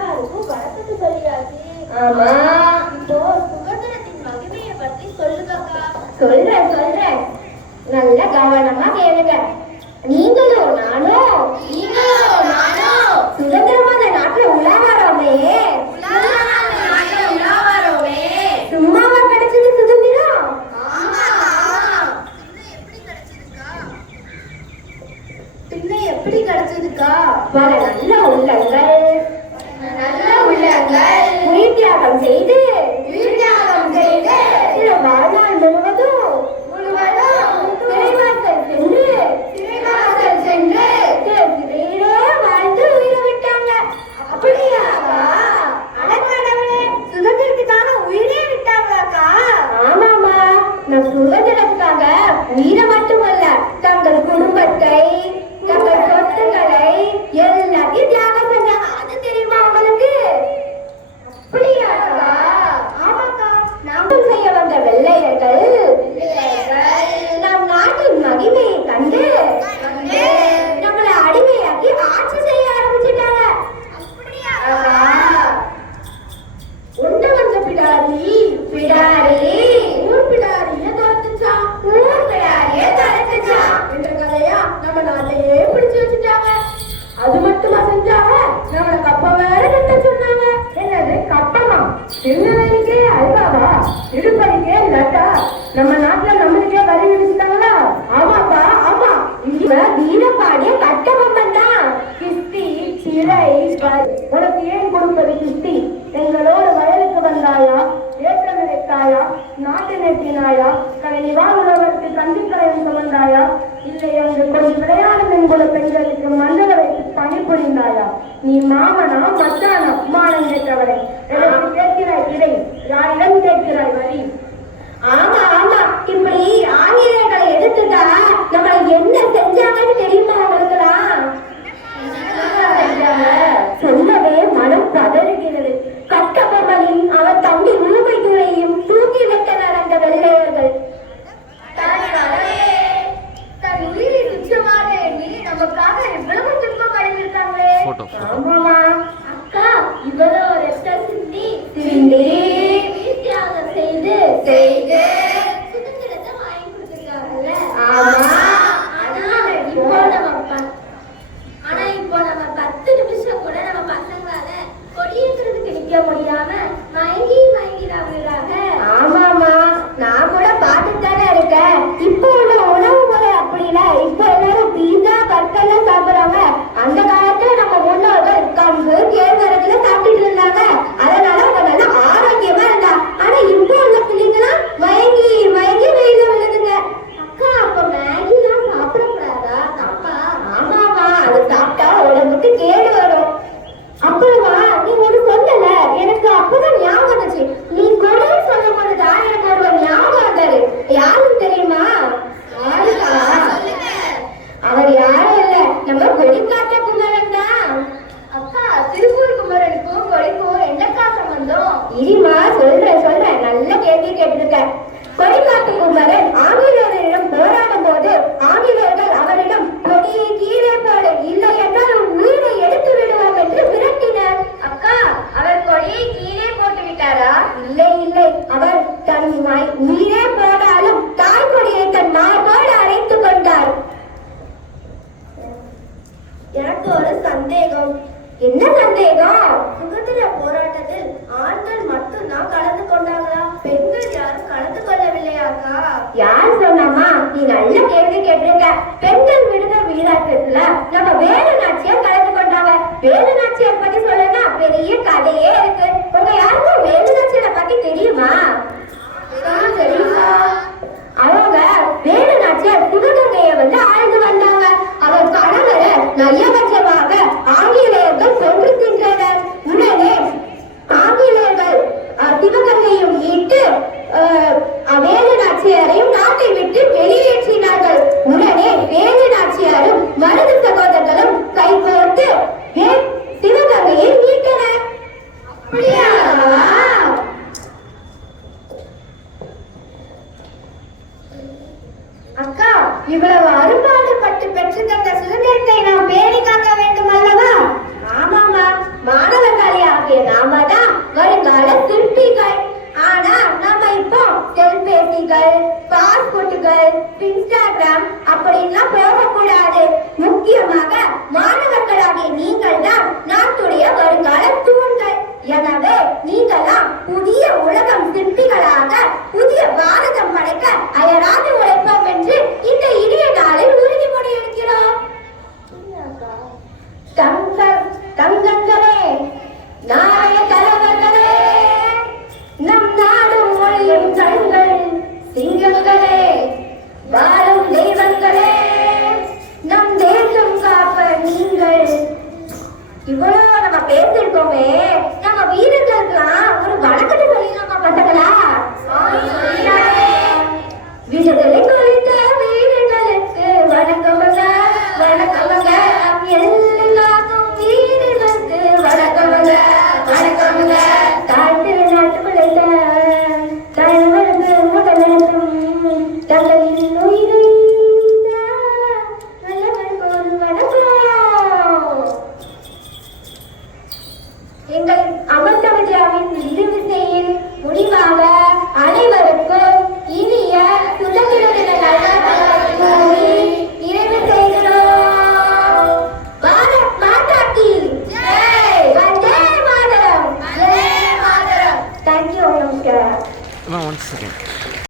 எல்லாருக்கும் வணக்கத்தை சொல்லியாச்சு. ஆமா, இப்போ சுதந்திரத்தின் மகிமையை பத்தி சொல்லுங்கக்கா. சொல்றேன். நல்ல கவனமா கேளுங்க. நீங்களும் நானும் சுதந்திரமான நாட்டுல உலாவரோமே. சும்மாவா கிடைச்சது சுதந்திரம்? பின்ன எப்படி கிடைச்சதுக்கா? பல நல்ல உள்ளங்கள் உயிர்த்தியாகம் செய்து சில வாழ்நாள் முழுவதும் சிறைவாசல் சென்று சிறையிலே வாழ்ந்து உயிரை விட்டாங்க. அப்படியாக்கா? அடக்கடவுளே, சுதந்திரத்துக்காக உயிரே விட்டாங்களாக்கா? ஆமாமா, நம் சுதந்திரத்துக்காக உயிரை மட்டுமல்ல, தங்கள் குடும்பத்தை, தங்கள் சொத்துக்களை எல்லாத்தையும் தியாகம் செஞ்சாங்க. அது தெரியுமா உங்களுக்கு? அப்படியாக்கா? ஆமாக்கா. நாமும் செய்ய வந்த வெள்ளையர்கள் நம் நாட்டின் மகிமையை கண்டு நம்மளை அடிமையாக்கி ஆட்சி செய்ய ஆரம்பிச்சுட்டாங்க. உண்ட வந்த பிடாரி ஊர் பிடாரியை தோத்துச்சான், ஊர் பிடாரியை தடுத்துச்சான் என்ற கதையா நம்ம நாட்டையே பிடிச்சு வச்சுட்டாங்க. அது மட்டுமா செஞ்சாங்க, நம்மளை கப்ப வேற கட்ட சொன்னாங்க. என்னது கப்பமா? திருநெல்வேலிக்கே அல்வாவா, இடுப்படிக்கே லட்டா, நம்ம நாட்டுல நம்மளுக்கே வரி விதிச்சுட்டாங்களா? ஆமாப்பா ஆமா, இங்க வீரப்பாடிய கட்டபொம்மன் தான். கிஸ்தி சிறை உனக்கு ஏன் கொடுப்பது கிஸ்தி? எங்களோட வயலுக்கு வந்தாயா, ஏற்றம் இறைத்தாயா, நாட்டு நெட்டினாயா, கலைவாழ் உழவருக்கு கண்டிக்கலையும் சுமந்தாயா, இல்லை அங்கு கொஞ்சம் விளையாடும் என்புல பெண்களுக்கு மண்டல வைத்து பணிபுரிந்தாயா? நீ மாமனா மச்சானா மானம் கேட்டவரை எனக்கு கேட்கிறாய் இதை, யாரிடம் கேட்கிறாய் வரி? ஆமா, இப்படி ஆங்கிலேயர்களை எதிர்த்துட்டா நம்மளை என்ன செஞ்சாங்கன்னு தெரியுமா அவங்களுக்குலாம்? சொல்லவே மனம் பதறுகிறது. கட்டபொம்மனின் அவர் தம்பி ஊமை துறையும் தூக்கி விட்டனர் அந்த வெள்ளையர்கள். தன் உயிரை துச்சமாக எண்ணி நமக்காக இவ்வளவு துன்பம் அடைந்திருக்காங்களே. ஆமாமா அக்கா, இவ்வளவு ரத்தம் சிந்தி தியாகம் செய்து சுதந்திரத்தை வாங்கி கொடுத்துருக்காங்கல்ல. ஆமா. ஆனா இப்போ நம்ம 10 நிமிஷம் கூட நம்ம பசங்களால கொடியேற்றுறதுக்கு நிக்க முடியாம மயங்கிடாங்க. ஆமாமா, நான் கூட பார்த்துட்டு தானே இருக்கேன். இப்போ உள்ள உணவு முறை அப்படின்னா இப்போ எல்லாரும் பீஸா பர்கர்லாம் சாப்பிடுறாங்க. அந்த காலத்துல நம்ம முன்னோர்கள் கம்பு கேழ்வரகுல சாப்பிட்டுட்டு இருந்தாங்க. அதனால அவங்க நல்லா ஆரோக்கியமா இருந்தா. ஆனா இப்போ உள்ள பிள்ளைங்களாம் மயங்கி வெயில விழுதுங்க. அக்கா, அப்ப மேகி தான் சாப்பிடக்கூடாதா? தப்பா? ஆமாமா, அது சாப்பிட்டா உடம்புக்கு கேடு வரும். அப்புறமா நீ ஒண்ணு சொல்லல, எனக்கு அப்பதான் ஞாபகம் வந்துச்சு. நீ கொலைன்னு சொல்லும் போதுதான் எனக்கு ஒரு ஞாபகம் வந்தாரு. யாருன்னு தெரியுமா? அவர் யாரும் இல்ல, நம்ம கொடிக்காத்த குமரன் தான். அக்கா, திருப்பூர் குமரனுக்கும் கொடிக்கும் என்னக்கா சம்பந்தம்? இருமா சொல்றேன். நல்ல கேள்வி கேட்டிருக்க. கொடிக்காட்டு குமரன் ஆங்கிலேயரிடம் போராடும் போது ஆங்கிலேயர்கள் அவரிடம் கொடியை கீழே போடு, இல்லை என்றால் உன் உயிரை எடுத்து விடுவோம் என்று விரட்டினர். அக்கா, அவர் கொடியை கீழே போட்டு விட்டாரா? இல்லை, அவர் தன் உயிரே போனாலும் தாய் கொடியை தன் மார்போடு அழைத்துக் கொண்டார். எனக்கு ஒரு சந்தேகம். என்ன சந்தேகம்? சுதந்திர போராட்டத்தில் ஆண்கள் மட்டும்தான் கலந்து கொண்டாங்களா? பெண்கள் யாரும் கலந்து கொள்ளவில்லையாக்கா? யார் சொன்னாமா? நீ நல்ல கேள்வி கேட்டிருக்க. பெண்கள் விடுதலை வீராட்டத்துல நம்ம வேலு நாச்சியார் கலந்து கொண்டாங்க. வேலு நாச்சியார் பத்தி சொல்லனா பெரிய கதையே இருக்கு. உங்க யாருக்கும் வேலு நாச்சியாரை பத்தி தெரியுமா? தெரியுமா? அவங்க வேலு நாச்சியார் சிவகங்கையை ஆழ்ந்து வந்தாங்க. அவர் கணவரை நயவஞ்சமாக ஆங்கிலேயர்கள் கொன்று தின்றனர். உடனே ஆங்கிலேயர்கள் சிவகங்கையும் மீட்டு வேலு நாச்சியாரையும் நாட்டை விட்டு வெளியேற்றினார்கள். உடனே வேலு நாச்சியாரும் மருது சகோதரர்களும் கைகோர்த்து சிவகங்கையை மீட்டனர். வருங்கால சிற்பிகள். ஆனா நம்ம இப்போ செல்பேசிகள், பாஸ்போர்ட்டுகள், இன்ஸ்டாகிராம் அப்படின்லாம் போகக்கூடாது. முக்கியமாக மாணவர்களாகிய நீங்கள் தான் நாட்டுடைய வருங்கால தூண்கள். எனவே நீங்களாம் புதிய உலகம் சிற்பிகளாக புதிய பாரதம் படைக்க அயராது உழைப்போம் என்று இந்த இனிய நாளில் உறுதிமொழி எடுக்கிறோம். தங்கங்களே, நாளைய தலைவர்களே, நம் நாடும் மொழியும் கண்கள் சிங்கங்களே, வாழும் தெய்வங்களே, நம் தேசம் காப்ப நீங்கள். இவ்வளவு நம்ம பேசிருக்கோமே, நம்ம வீரர்களுக்கெல்லாம் ஒரு வணக்கத்தை சொல்லிடலாமா பசங்களா? விடுதலை குறித்த வீரர்களுக்கு வணக்கமங்க, வணக்கமங்க. எல்லாருக்கும் வீரர்களுக்கு வணக்கமங்க, வணக்கமங்க. தாழ்த்து நாட்டு பிழைத்த தலைவருக்கு முதலமைக்கும் தங்களின் உயிரை நல்லவருக்கு ஒரு வணக்கம். எங்கள் அமர்த்தவிழாவின் இறுதிசெய்யும் முடிவாக அனைவருக்கும் இனிய சுதந்திர தின நல்வாழ்த்துக்களை கூறி நிறைவு செய்கிறோம். பாரத் மாதா கி Jai. Vande Mataram. Vande Mataram. Thank you. Namaskar. One second.